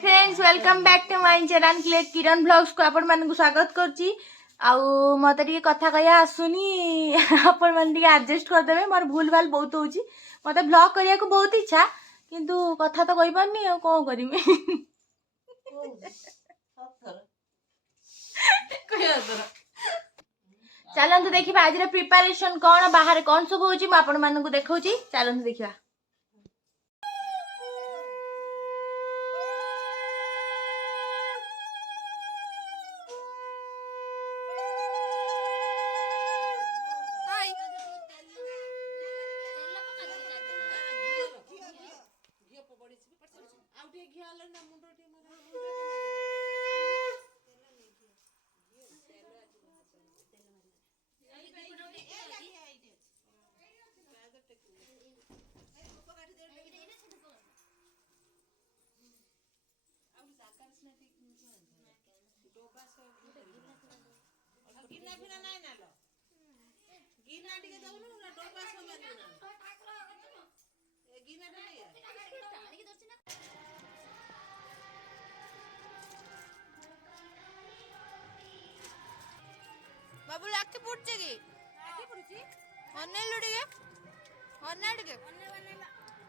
Friends welcome back to my channel Kiran blogs को आपण मानक स्वागत करची। आउ मते टिके कथा कया आसुनी आपण मान टिके एडजस्ट कर देबे। मोर भूल भाल बहुत होची। मते ब्लॉग करिया को बहुत इच्छा किंतु कथा तो कहि पानी आ कोन करमी। चलंतु देखिबा आज रे प्रिपरेशन कोन बाहर कोन सब होची म आपण मानक देखौची। चलंतु देखिबा। गिना फिना नाही ना लो गिना टिके दउनु ना डोबा समय दिना ए गिना नाही टाणी के दर्शन बाबू लाके पुडचे की लाके पुडची अन्ने लुडीगे अन्ना टिके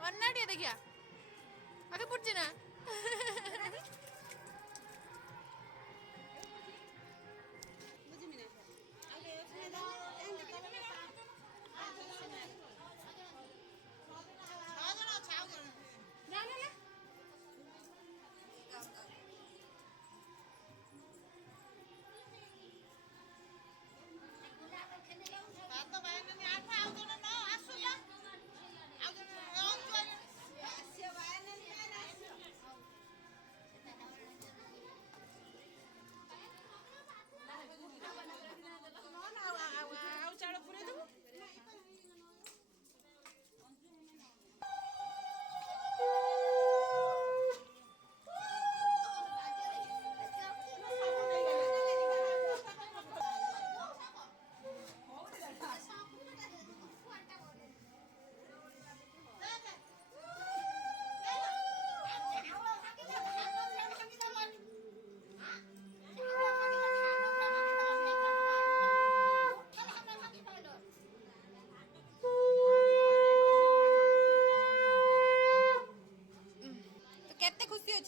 अन्ना टिके देखिया आके पुडची ना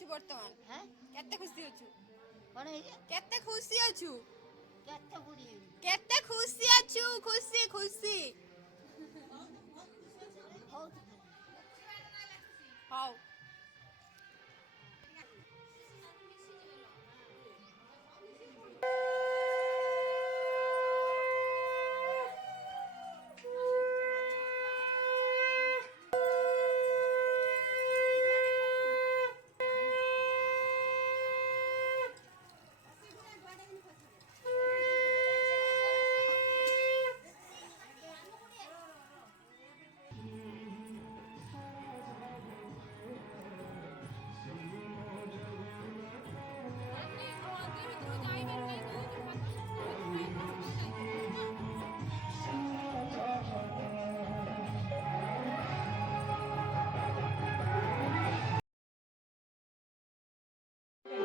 वर्तमान केते खुशी अछु कोन हे केते खुशी अछु केते खुशी अछु खुशी खुशी हाउ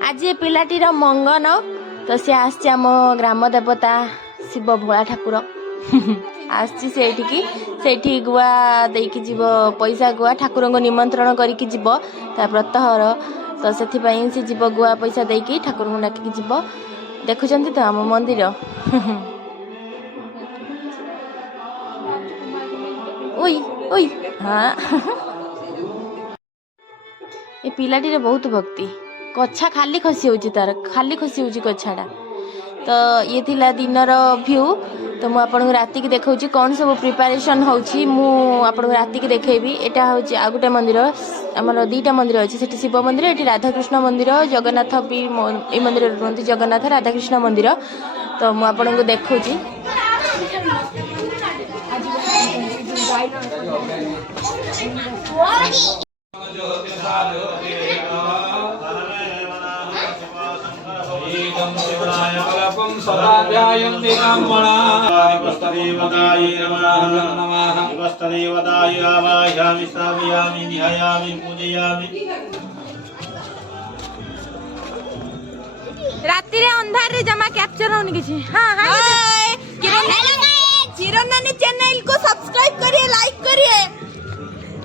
आज पिलाटीर मंगन तो सी आम ग्राम देवता शिव भोला ठाकुर आठी गुआ देकी जीव पैसा गुआ ठाकुर को निमंत्रण करके जीव ता व्रतहर तो से जीव गुआ पैसा देकी ठाकुर को डाकिकी जीव देखुं तो आम मंदिर ओई ओई हाँ ये पिलाटी रे बहुत भक्ति कच्छा खाली खसी होची तार खाली खसी होची कच्छाटा तो ये थिला दिनर व्यू तो मु आपन राति के देखौची कोन सब प्रिपरेशन होची मु आपन राति के देखेबी एटा होची आ गुटे मंदिर हमर दीटा मंदिर अछि सेठी शिव मंदिर एठी राधा कृष्ण मंदिर जगन्नाथ भी ए मंदिर रहंती जगन्नाथ राधा कृष्ण मंदिर तो मु आपन को देखौची सदा ध्यायन्ति कामना वस्तदेवताय नमः वस्तदेवताय आवाहयामि स्थापयामि ध्यायामि पूजयामि राति रे अंधार रे जमा कैप्चर होनी किछि। हां हां किरण नानी चैनल को सब्सक्राइब करिए, लाइक करिए।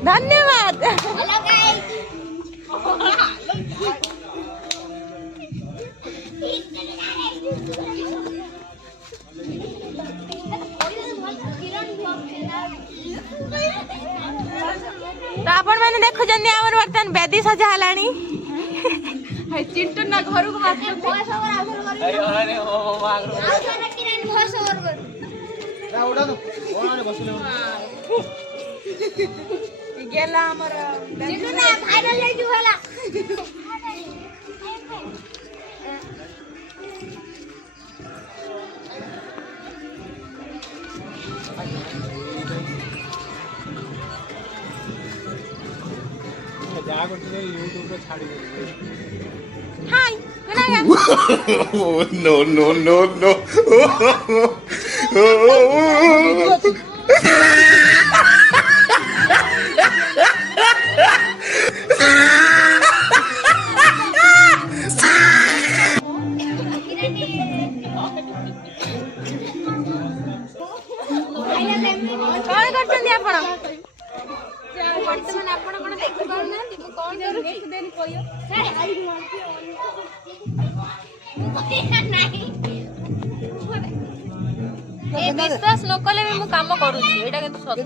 धन्यवाद। Hello guys. तो आपण मैंने देखो जन्नी आवर बर्तन बेदी सजा हलानी चिंटू ना घर को हाथ अरे ओ मागरो किरण भस ओवर कर ना उडा दो ओने बसले गेला हमर चिंटू ना भाइरल ले जु हला जा करते YouTube पे छाड़ी दे। हाय no, no, no, no. कौन करछन आपण वर्तमान आपण कोन देखि पाउ ना मु कोन करू देख देनी कहियो ए विश्वास न कले मु काम करूची एटा के सत्य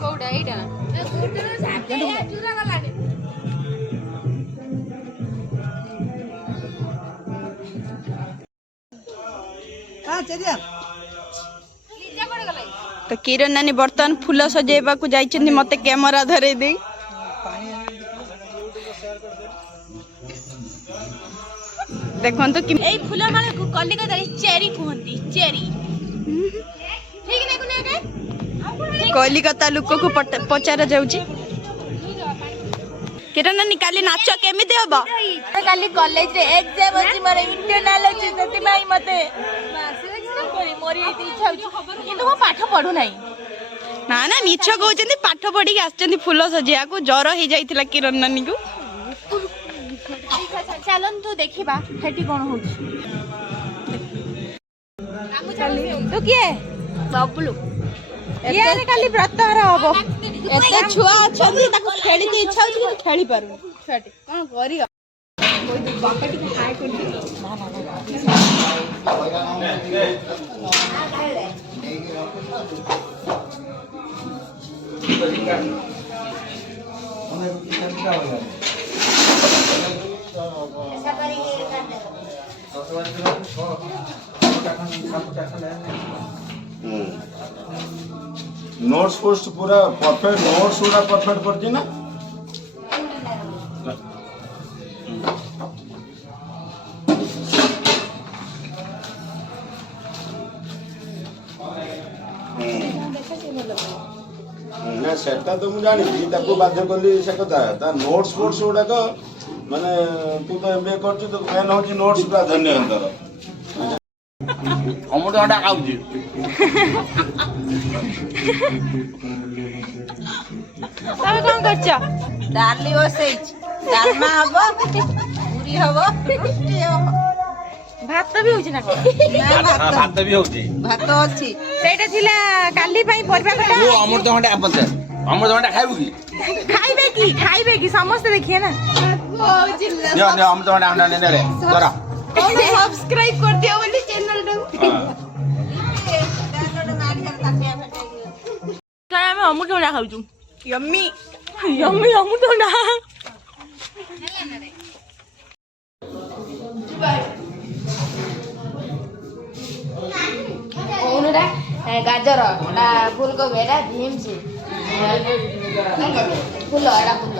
कोडा एटा चूरा गला हां चलिया तो किरण नानी बर्तमान फूल सजेबा को जाइछन्ती मते कैमरा धरे दे देखंतु कि एई फूल माने कलिकता रे चेरी कहंती चेरी ठीक नै कुने के कलिकता लोक को पचारा जाउची किरण नानी काली नाच केमिते हबो काली कॉलेज रे एग्जाम अछि मोर इंटरनल अछि तति भाई मते मोरी इच्छा होची किंतु वो पाठ पढु नाही ना ना मिछ कहउचंती पाठ पढी के आछचंती फूल सजिया को जर हो जाइतिला किरण नानी को चलन तू देखिबा हेटी कोन होची तू के बबलू ये रे काली व्रतहर हबो एते छुआ अछंती ताको खेली के इच्छा होची कि खेली पारु छुआटी कोन करी बापटी के हाय करती ना नोट्स पोस्ट पूरा परफेक्ट नोट्स पूरा परफेक्ट करती ना ना सेटा तो मु जानी ताको बाध्य कली से कथा ता नोट्स पोस्ट गुडाक माने तू तो एमबीए करछ तो मेन होची नोट्स प्राधान्य अंतर अमर डा खाउजी तमे कोन करछ डाली ओसेच डालमा हबो पूरी हबो रोटी हबो भात भी होची ना भात भी होची भात अछि सेटा थिला काली पई परबा कटा ओ अमर डा पछे अमर डा खाइबु की खाइबे की समस्त देखिए ना ने अमर डा ने रे तोरा सब्सक्राइब कर दियो बोली चैनल डा काय हम अमृत डा खाउछु यम्मी यम्मी अमृत डा ओनुरा गाजर ओडा फूलकोबी एडा भीमसी फूल एडा फूल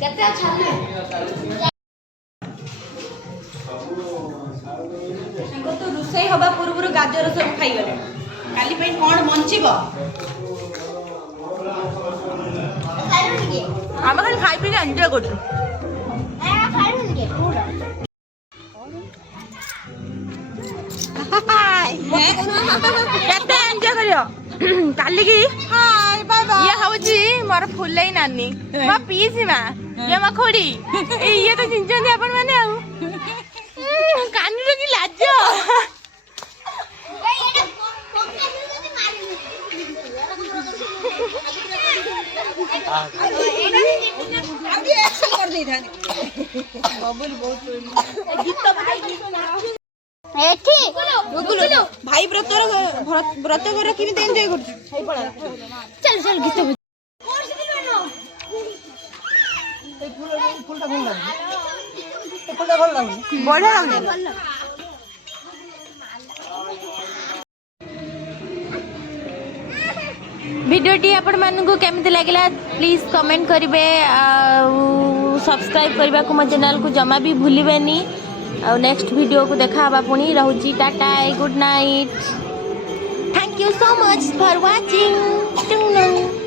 केते अच्छा तो रुसई हबा पूर्व गाजर सब खाई गले काली पे कोन बंचिबो हम खाली खाई पी के एंजॉय करछु हाय केते एंजॉय करियो काली की हाय बाय ये हଉଛି ମୋର ଫୁଲେଇ ନାନୀ ମୋ ପିଇସି ମା ये ମୋ ଖୁଡି ଇଏ ତ ଚିହ୍ନିଛନ୍ତି ଆପଣ ମାନେ ଆଉ କାନରେ କି ଲାଜ भाई व्रत घर केମିତି एंजॉय କରୁଛୁ चल चल गीत बढ़िया लाଗୁଛି भिडियोटी आपण मानकु केमिति लागिला प्लीज कमेंट करिवे सब्सक्राइब करबा को मो चैनल को जमा भी भूलिबेनी नेक्स्ट वीडियो को देखा हवा पुणी रहूची tata good night thank you so much for watching